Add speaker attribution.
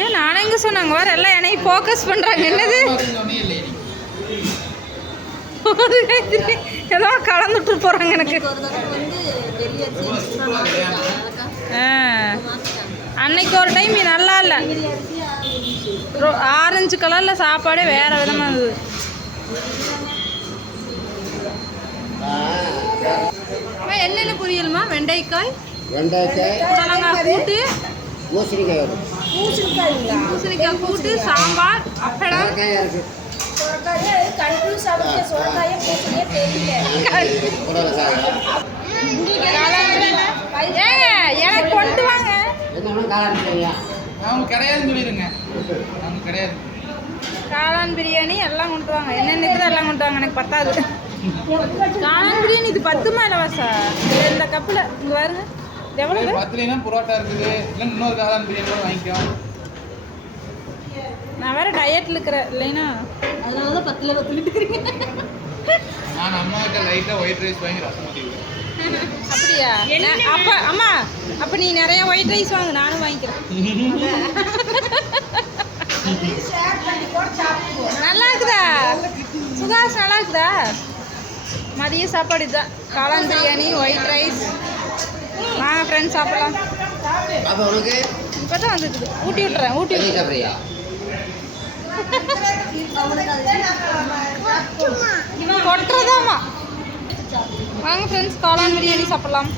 Speaker 1: ஏன் நானே இங்கே சொன்னாங்க வேறு எல்லாம் என்னையும் ஃபோக்கஸ் பண்ணுறாங்க என்னது? ஏதோ கலந்துட்டு போகிறாங்க எனக்கு. அன்னைக்கு ஒரு டைம் நல்லா இல்லை. ஆரஞ்சு கலரில் சாப்பாடே வேறு விதமாக இருந்தது அம்மா, என்னென்ன பொரியலுமா வெண்டைக்காய்.
Speaker 2: வெண்டைக்காய்.
Speaker 1: புடலங்காய் கூட்டு.
Speaker 2: பூசணிக்காய்
Speaker 1: பூசணிக்காய் கூட்டு சாம்பார் அப்பளம். எனக்கு கொண்டு வாங்க.
Speaker 3: அவங்க கிடையாதுன்னு சொல்லிடுங்க. அவங்க கிடையாது
Speaker 1: காளான் பிரியாணி எல்லாம் கொண்டு வாங்க. என்னென்ன எல்லாம் கொண்டு வாங்க? எனக்கு பத்தாது. காளான் பிரியாணி இது பத்துமா இலவசா இது இந்த கப்பில். இங்கே பாருங்க. இது எவ்வளவு
Speaker 3: பத்துலனா புரோட்டா இருக்குது. இல்லை இன்னொரு காளான் பிரியாணி கூட வாங்கிக்கோ
Speaker 1: நான் வேற டயட்ல இருக்கிறேன் இல்லைன்னா?
Speaker 4: அதனால தான் பத்துல பத்துல இருக்கிறீங்க.
Speaker 3: நான் அம்மா கிட்ட லைட்டாக ஒயிட் ரைஸ் வாங்கி ரசம் ஊற்றிக்கிறேன்
Speaker 1: அப்படியா? அப்ப அம்மா அப்ப நீ நிறைய ஒயிட் ரைஸ் வாங்கு நானும் வாங்கிக்கிறேன். நல்லா இருக்குதா? சுகாஸ் நல்லா இருக்குதா? மதிய சாப்பாடு இதுதான். காளான் பிரியாணி ஒயிட் ரைஸ் வாங்க ஃப்ரெண்ட்ஸ் சாப்பிடலாம்.
Speaker 2: அப்போ உனக்கு?
Speaker 1: இப்போ தான் வந்துருக்குது ஊட்டி விட்டுறேன் ஊட்டி
Speaker 2: சாப்பிட்றியா?
Speaker 1: கொட்டுறதாமா வாங்க ஃப்ரெண்ட்ஸ் காளான் பிரியாணி சாப்பிடலாம்.